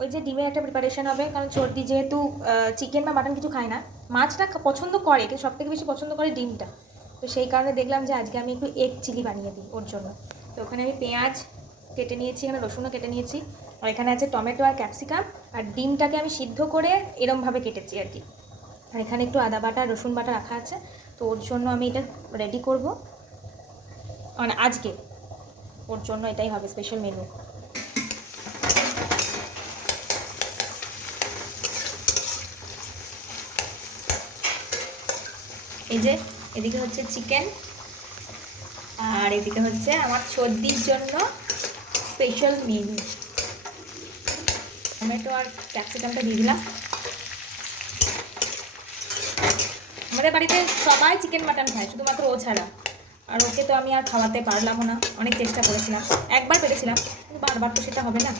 ওই যে ডিমের একটা প্রিপারেশন হবে, কারণ সর্দি যেহেতু চিকেন বা মাটন কিছু খায় না, মাছটা পছন্দ করে, কিন্তু সব থেকে বেশি পছন্দ করে ডিমটা। তো সেই কারণে দেখলাম যে আজকে আমি একটু এগ চিলি বানিয়ে দিই ওর জন্য। তো ওখানে আমি পেঁয়াজ কেটে নিয়েছি, এখানে রসুনও কেটে নিয়েছি, আর এখানে আছে টমেটো আর ক্যাপসিকাম, আর ডিমটাকে আমি সিদ্ধ করে এরমভাবে কেটেছি আর কি। আর এখানে একটু আদা বাটা রসুন বাটা রাখা আছে। তো ওর জন্য আমি এটা রেডি করব, মানে আজকে ওর জন্য এটাই হবে স্পেশাল মেনু। এই যে এদিকে হচ্ছে চিকেন, আর এদিকে হচ্ছে আমার সর্দির জন্য স্পেশাল মেনু। টমেটো আর ক্যাপসিকামটা দিয়ে দিলাম। আমাদের বাড়িতে সবাই চিকেন মাটন খায়, শুধুমাত্র ও ছাড়া। আর ওকে তো আমি আর খাওয়াতে পারলামও না, অনেক চেষ্টা করেছিলাম, একবার পেরেছিলাম, কিন্তু বারবার তো সেটা হবে না।